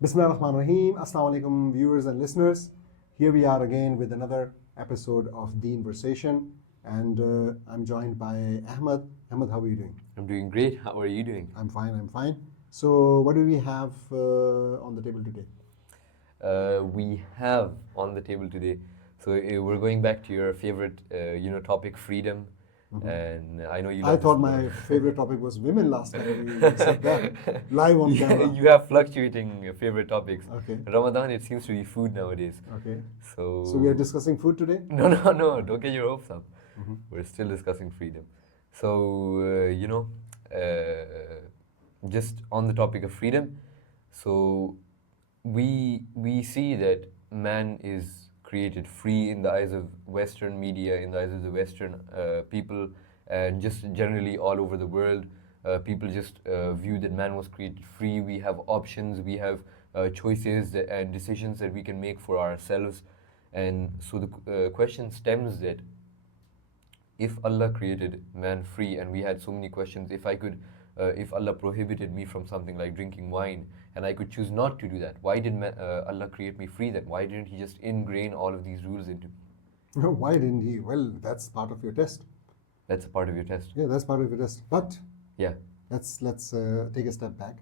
Bismillahirrahmanirrahim. Assalamu alaikum, viewers and listeners. Here we are again with another episode of Deenversation, and I'm joined by Ahmad. Ahmad, how are you doing? I'm doing great. How are you doing? I'm fine. So, what do we have on the table today? We have on the table today. So we're going back to your favorite, topic, freedom. And I know you. I love thought this my favorite topic was women last time. We said that live on camera. You have fluctuating favorite topics. Okay. Ramadan, it seems to be food nowadays. Okay. So we are discussing food today? No, don't get your hopes up. We're still discussing freedom. So, just on the topic of freedom, so we see that man is created free in the eyes of Western media, in the eyes of the Western people, and just generally all over the world. People just view that man was created free. We have options, we have choices and decisions that we can make for ourselves. And so the question stems that if Allah created man free, and we had so many questions, if Allah prohibited me from something like drinking wine, and I could choose not to do that, why did Allah create me free then? Why didn't He just ingrain all of these rules into me? No, why didn't He? Well, that's part of your test. That's a part of your test. Yeah, that's part of your test. But yeah, let's take a step back.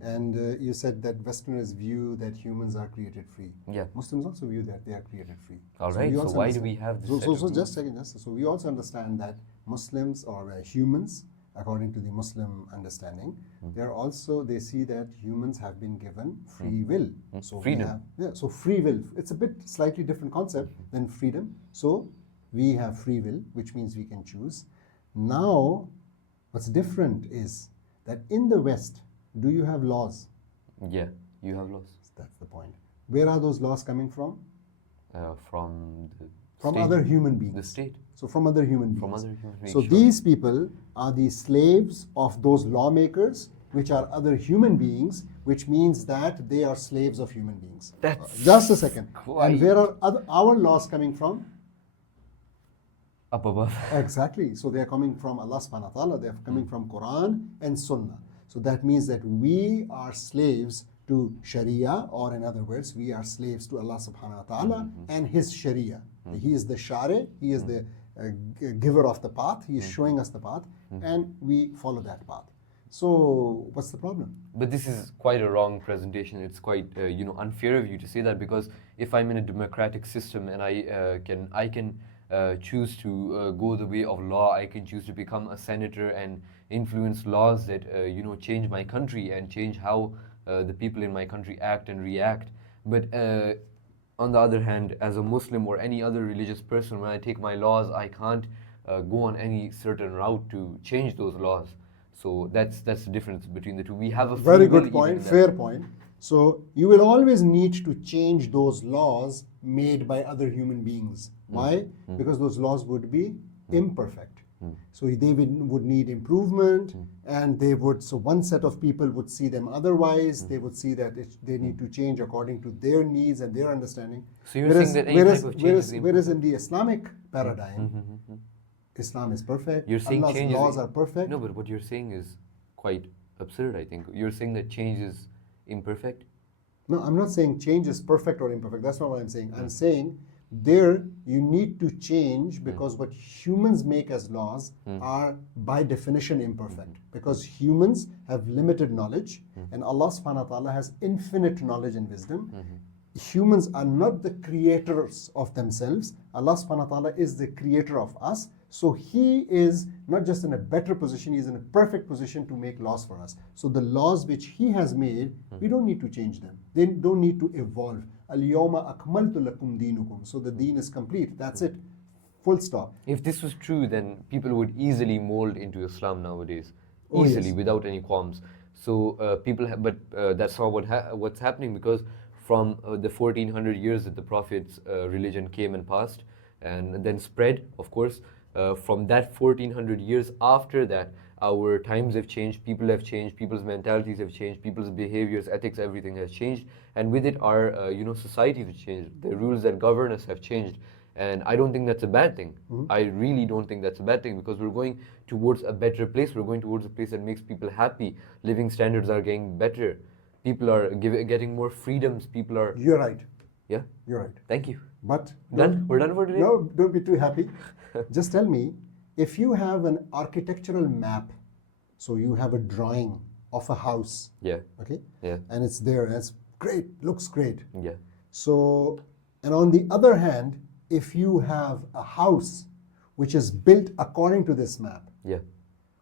And you said that Westerners view that humans are created free. Yeah. Muslims also view that they are created free. All right. So why do we have this? So just a second. So we also understand that Muslims or humans, according to the Muslim understanding, they see that humans have been given free will. So freedom. So free will. It's a bit slightly different concept than freedom. So we have free will, which means we can choose. Now, what's different is that in the West, do you have laws? Yeah, you have laws. That's the point. Where are those laws coming from? From the From state. other human beings. The state. So from other human beings. From other human beings. So these people are the slaves of those lawmakers, which are other human beings, which means that they are slaves of human beings. That's just a second. quite- And where are our laws coming from? Up above. Exactly. So they are coming from Allah subhanahu wa ta'ala. They are coming from Quran and Sunnah. So that means that we are slaves to Shariah, or in other words, we are slaves to Allah subhanahu wa ta'ala and His Shariah. He is the Shari, He is the giver of the path, He is showing us the path, and we follow that path. So what's the problem? But this is quite a wrong presentation. It's quite unfair of you to say that, because if I'm in a democratic system and I can choose to go the way of law, I can choose to become a senator and influence laws that change my country and change how the people in my country act and react. But on the other hand, as a Muslim or any other religious person, when I take my laws, I can't go on any certain route to change those laws. So that's the difference between the two. We have a very free will good point, even in that. fair point. So you will always need to change those laws made by other human beings. Why? Because those laws would be imperfect. So they would need improvement, and so one set of people would see them otherwise. They would see that they need to change according to their needs and their understanding. So you're saying that any type of change is whereas in the Islamic paradigm, Islam is perfect. You're saying Allah's change laws are perfect. No, but what you're saying is quite absurd, I think. You're saying that change is imperfect? No, I'm not saying change is perfect or imperfect. That's not what I'm saying. I'm saying there you need to change because what humans make as laws are by definition imperfect, because humans have limited knowledge and Allah subhanahu wa ta'ala has infinite knowledge and wisdom. Humans are not the creators of themselves. Allah subhanahu wa ta'ala is the creator of us. So He is not just in a better position, He is in a perfect position to make laws for us. So the laws which He has made, we don't need to change them. They don't need to evolve. Al-yawma akmaltu lakum deenukum. So the deen is complete. That's it. Full stop. If this was true, then people would easily mold into Islam nowadays. Oh, Easily, yes. without any qualms. So that's not what's happening, because from the 1400 years that the Prophet's religion came and passed and then spread, of course, from that 1400 years after that, our times have changed, people have changed, people's mentalities have changed, people's behaviors, ethics, everything has changed, and with it our society has changed. The rules that govern us have changed, and I don't think that's a bad thing. I really don't think that's a bad thing, because we're going towards a better place. We're going towards a place that makes people happy. Living standards are getting better. People are getting more freedoms. People are. You're right. Yeah. You're right. Thank you. But Done? We're done for today? No, don't be too happy. Just tell me, if you have an architectural map, so you have a drawing of a house, Yeah. okay? Yeah. And it's there, and it's great, looks great. Yeah. So, and on the other hand, if you have a house which is built according to this map, Yeah.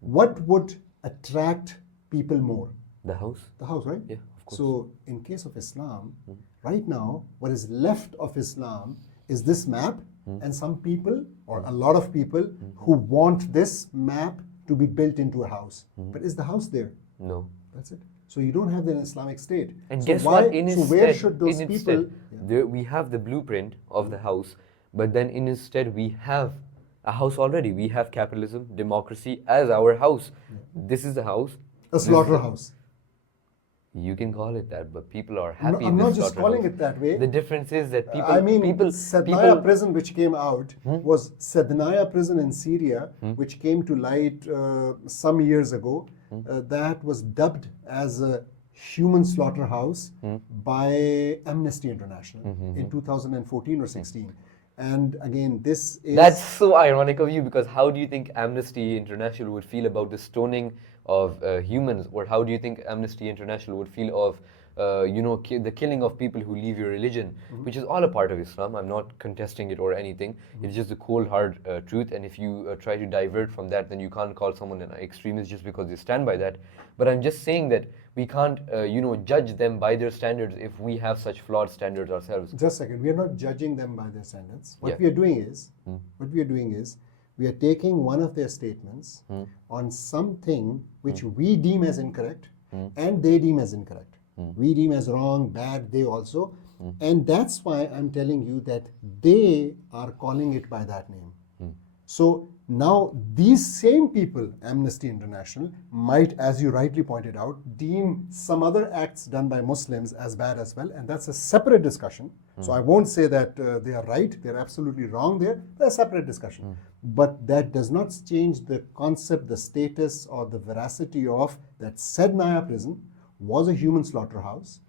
what would attract people more? The house? The house, right? Yeah, of course. So, in case of Islam, right now, what is left of Islam is this map, and some people, or a lot of people, who want this map to be built into a house. But is the house there? No. That's it. So you don't have an Islamic state. And so guess why, what? so where should those in people? instead, we have the blueprint of the house, but then instead we have a house already. We have capitalism, democracy as our house. This is the house. A slaughterhouse. You can call it that, but people are happy. I'm with not just calling slaughterhouse. it that way. The difference is that people. I mean, people, Sednaya prison, which came out, was Sednaya prison in Syria, which came to light some years ago. That was dubbed as a human slaughterhouse by Amnesty International in 2014 or 16. And again, this is... That's so ironic of you, because how do you think Amnesty International would feel about the stoning of humans, or how do you think Amnesty International would feel of the killing of people who leave your religion, which is all a part of Islam? I'm not contesting it or anything. It's just the cold hard truth, and if you try to divert from that, then you can't call someone an extremist just because they stand by that. But I'm just saying that we can't judge them by their standards if we have such flawed standards ourselves. Just a second, we are not judging them by their standards. What Yeah. we are doing is, we are taking one of their statements on something which we deem as incorrect and they deem as incorrect. We deem as wrong, bad, they also. And that's why I'm telling you that they are calling it by that name. So now these same people, Amnesty International, might, as you rightly pointed out, deem some other acts done by Muslims as bad as well. And that's a separate discussion. So I won't say that they are right, they're absolutely wrong there. That's a separate discussion. But that does not change the concept, the status, or the veracity of that Sednaya prison was a human slaughterhouse.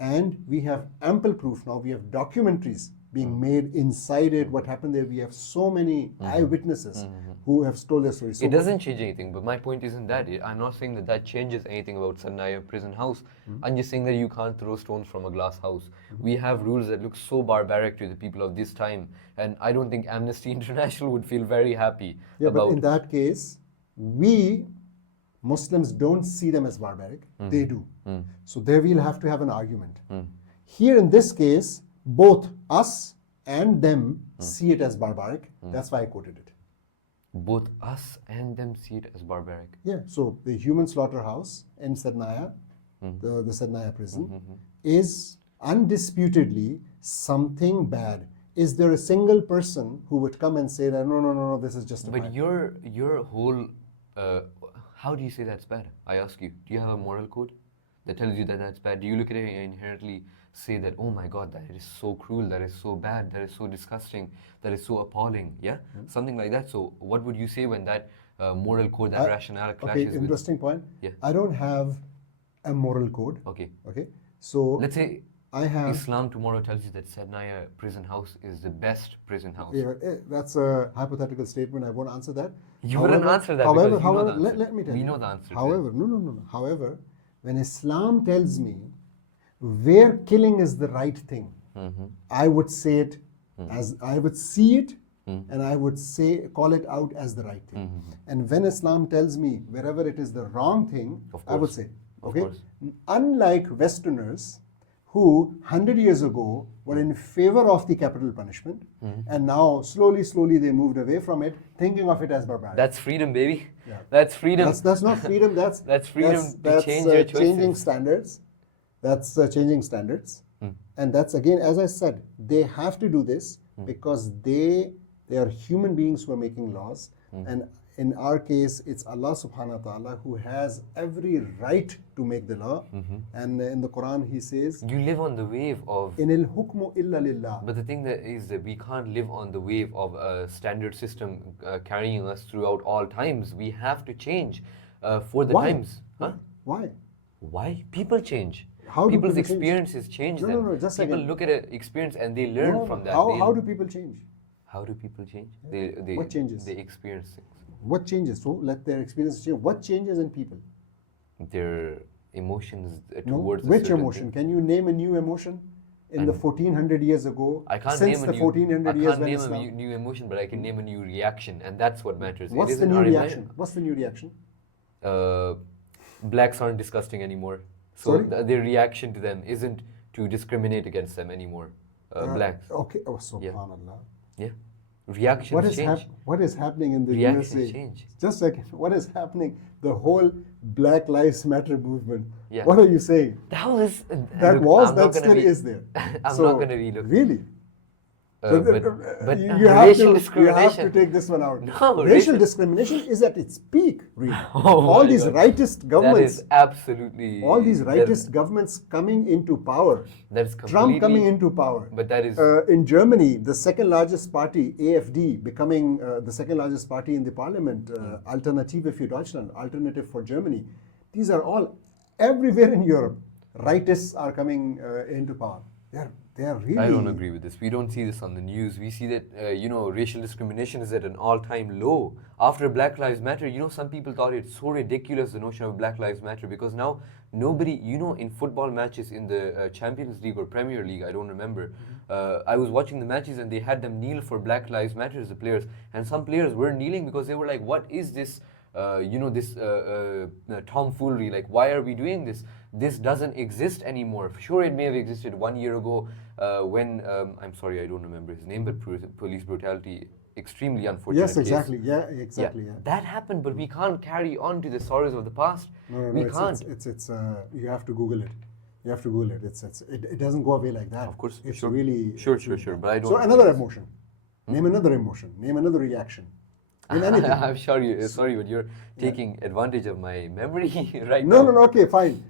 And we have ample proof now. We have documentaries being made inside it, what happened there. We have so many eyewitnesses who have told their stories. So It doesn't change anything, but my point isn't that. I'm not saying that that changes anything about Sednaya prison house. I'm just saying that you can't throw stones from a glass house. We have rules that look so barbaric to the people of this time, and I don't think Amnesty International would feel very happy yeah, about... but in that case, we Muslims don't see them as barbaric. They do. So there we'll have to have an argument. Here in this case, both us and them see it as barbaric. That's why I quoted it. Both us and them see it as barbaric. Yeah, so the human slaughterhouse in Sednaya, the Sednaya prison, is undisputedly something bad. Is there a single person who would come and say that, no, this is justified? But your whole... how do you say that's bad? I ask you. Do you have a moral code that tells you that that's bad? Do you look at it and inherently say that, oh my God, that is so cruel, that is so bad, that is so disgusting, that is so appalling, yeah? Something like that. So what would you say when that moral code, that rationale clashes Okay, interesting point. Yeah. I don't have a moral code. Okay. Okay, so Let's say I have... Islam tomorrow tells you that Sednaya prison house is the best prison house. Yeah, that's a hypothetical statement. I won't answer that. You wouldn't answer that However, because you know the however, answer. let me tell you. We know the answer to However, no. However, when Islam tells me where killing is the right thing, I would say it as I would see it, and I would call it out as the right thing. And when Islam tells me wherever it is the wrong thing, I would say, okay. Unlike Westerners, who 100 years ago were in favor of the capital punishment, and now slowly they moved away from it, thinking of it as barbaric. That's freedom, baby. Yeah. That's freedom. That's not freedom. That's freedom to change your choices. changing standards. That's changing standards, and that's again, as I said, they have to do this because they are human beings who are making laws, and in our case, it's Allah subhanahu wa ta'ala who has every right to make the law. And in the Quran, He says, You live on the wave of... "Inil hukmu illa lillah." But the thing that is that we can't live on the wave of a standard system carrying us throughout all times. We have to change for the Why? times. Huh? Why? Why? People change. How do people's people change? experiences change No, them. no, just a People second. look at an experience and they learn No, from that. how do people change? How do people change? What changes? They experience things. What changes? So let their experiences change. What changes in people? Their emotions No? towards a Which certain emotion? thing. Can you name a new emotion in the 1400 years ago? I can't since name the a new, 1400 years when name Islam. a new emotion, but I can name a new reaction, and that's what matters. What's the new reaction? What's the new reaction? Blacks aren't disgusting anymore. So Sorry? their reaction to them isn't to discriminate against them anymore. Blacks. Okay. Oh, subhanallah. Yeah. Reactions change. What is happening in the Reactions USA? change. Just a second. What is happening? The whole Black Lives Matter movement. Yeah. What are you saying? That was. That still is there. I'm not going to be looking. Really? But you racial have discrimination. to take this one out. No, racial discrimination is at its peak, really. Oh all my these God. rightist governments, That is absolutely. all these rightist governments coming into power. That is completely. Trump coming into power. But that is. In Germany, the second largest party, AfD, becoming the second largest party in the parliament, Alternative für Deutschland, Alternative for Germany. These are all, everywhere in Europe, rightists are coming into power. They are really... I don't agree with this. We don't see this on the news. We see that, racial discrimination is at an all-time low. After Black Lives Matter, some people thought it's so ridiculous, the notion of Black Lives Matter, because now nobody, in football matches in the Champions League or Premier League, I don't remember, I was watching the matches and they had them kneel for Black Lives Matter as the players. And some players were kneeling because they were like, what is this, this tomfoolery? Like, why are we doing this? This doesn't exist anymore. Sure, it may have existed 1 year ago when, I'm sorry, I don't remember his name, but police brutality, extremely unfortunate Yes, exactly. case. Yeah, exactly. Yeah. That happened, but we can't carry on to the sorrows of the past. No, we can't. It's you have to Google it. You have to Google it. It doesn't go away like that. Of course, it's sure. really Sure. But I don't. So another emotion. Name another emotion. Name another reaction. Name anything. I'm sorry, but you're taking advantage of my memory right No, now. no. Okay, fine.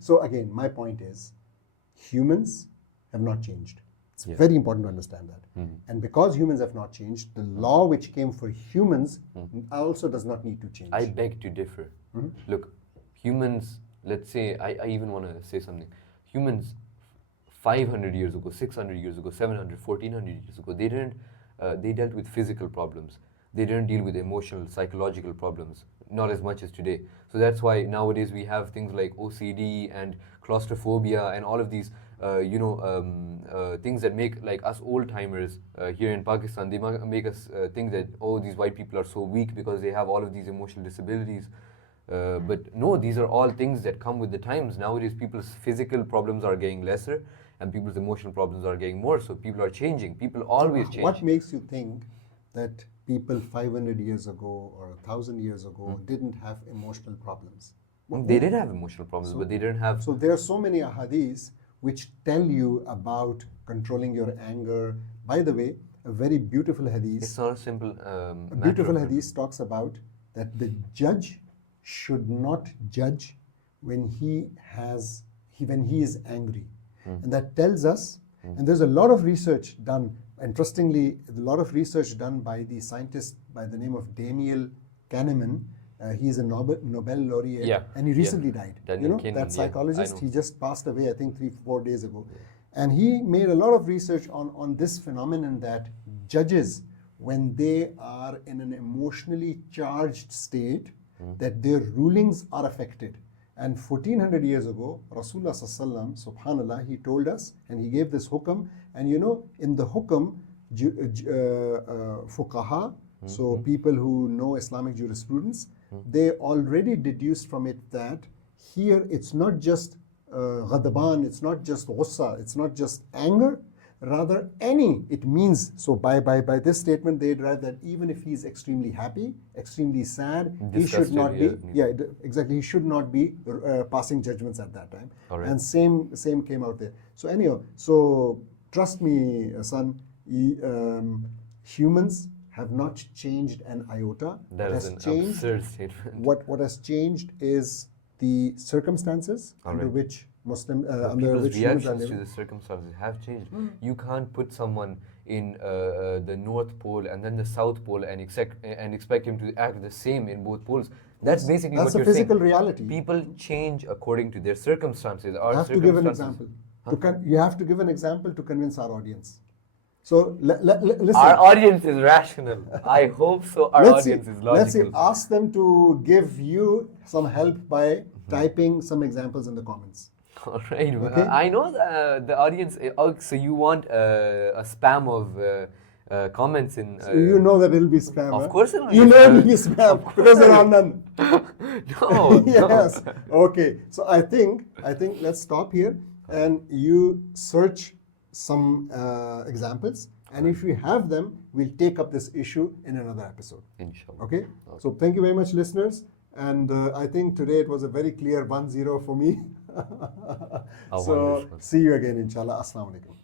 So again, my point is, humans have not changed. It's very important to understand that. And because humans have not changed, the law which came for humans also does not need to change. I beg to differ. Look, humans, let's say, I even want to say something. Humans 500 years ago, 600 years ago, 700, 1400 years ago, they dealt with physical problems. They didn't deal with emotional, psychological problems, not as much as today. So that's why nowadays we have things like OCD and claustrophobia and all of these, things that make like us old timers here in Pakistan. They make us think that, these white people are so weak because they have all of these emotional disabilities. But no, these are all things that come with the times. Nowadays, people's physical problems are getting lesser, and people's emotional problems are getting more. So people are changing. People always change. What makes you think that people 500 years ago or 1,000 years ago didn't have emotional problems? They did have emotional problems, but they didn't have. So there are so many ahadiths which tell you about controlling your anger. By the way, a very beautiful hadith. It's not a simple. A beautiful hadith talks about that the judge should not judge when he is angry, and that tells us. And there's a lot of research done. Interestingly, a lot of research done by the scientist by the name of Daniel Kahneman. He is a Nobel laureate, and he recently died. Daniel Kahneman, that psychologist. I know. He just passed away, I think 3-4 days ago. And he made a lot of research on this phenomenon that judges, when they are in an emotionally charged state, that their rulings are affected. And 1400 years ago, Rasulullah sallallahu subhanallah, he told us, and he gave this hukam. And in the hukam, fuqaha, so people who know Islamic jurisprudence, they already deduced from it that here it's not just ghadaban, it's not just ghussa, it's not just anger, rather it means, so by this statement they derive that even if he's extremely happy, extremely sad, he should not be, exactly, he should not be passing judgments at that time. Right. And same came out there. So anyhow, so trust me, son, humans have not changed an iota. That is an absurd statement. What has changed is the circumstances under which People's reactions to the circumstances have changed. You can't put someone in the North Pole and then the South Pole and expect him to act the same in both poles. That's basically That's what a you're physical saying. reality. People change according to their circumstances. Our You have to give an circumstances- example. You have to give an example to convince our audience. So listen. Our audience is rational. I hope so. Our audience is logical. Let's see. Ask them to give you some help by typing some examples in the comments. All right. Okay. I know the audience. So you want a spam of comments in. So you know that it'll be spam. Of huh? course it'll be You know spam. it'll be spam because there are none. No. Yes. Okay. So I think let's stop here and you search some examples, and if we have them, we'll take up this issue in another episode. Inshallah. Okay. So thank you very much, listeners. And I think today it was a very clear 1-0 for me. So wonderful. see you again, inshallah. Assalamu alaikum.